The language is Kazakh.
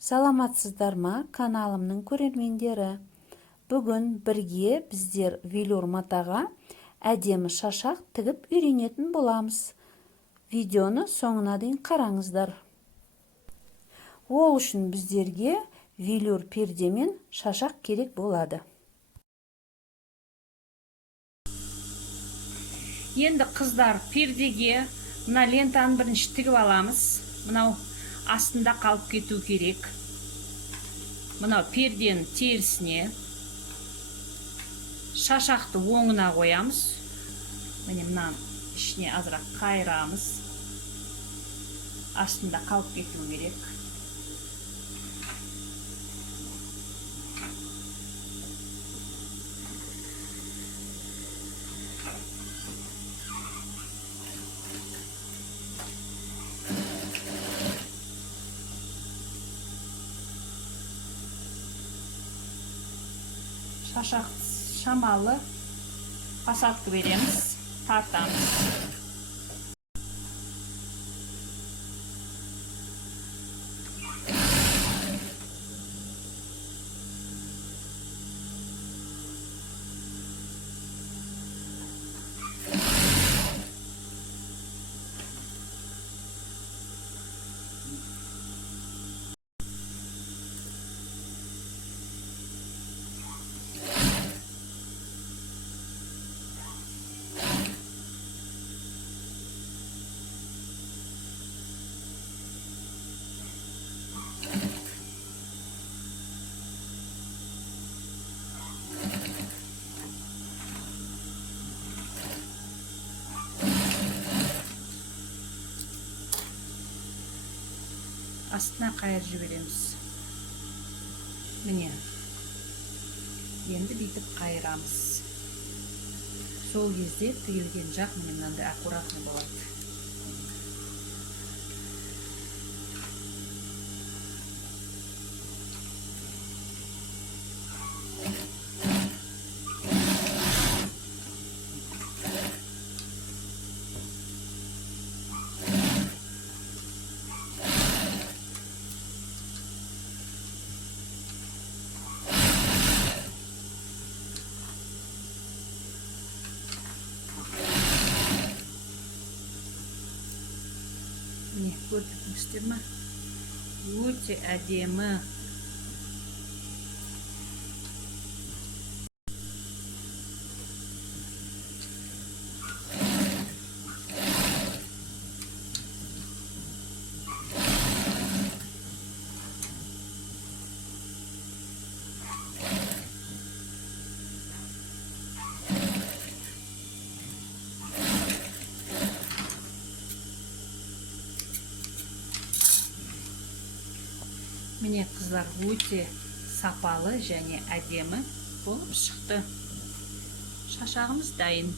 Саламатсыздар ма, каналымның көрермендері? Бүгін бірге біздер велюр матаға әдемі шашақ тігіп үйренетін боламыз. Видеоны соңына дейін қараңыздар. Ол үшін біздерге велюр перде мен шашақ керек болады. Енді қыздар, пердеге мына лентаны бірінші тігіп аламыз. Мынау астында қалып кету керек. Мынау перденің терісіне шашақты оңына қоямыз. Міне мынаны ішіне азырақ қайырамыз. Астында қалып кету керек. Шашақ шамалы посадка береміз, тартамыз. Астына қайыр жібереміз. Міне. Енді бүйтіп қайырамыз. Сол кезде тігілген жақ мынандай аккуратный болады. Міне, көрдіңіздер ме? Өте әдемі. Міне қыздар, өте сапалы және әдемі болып шықты. Шашағымыз дайын.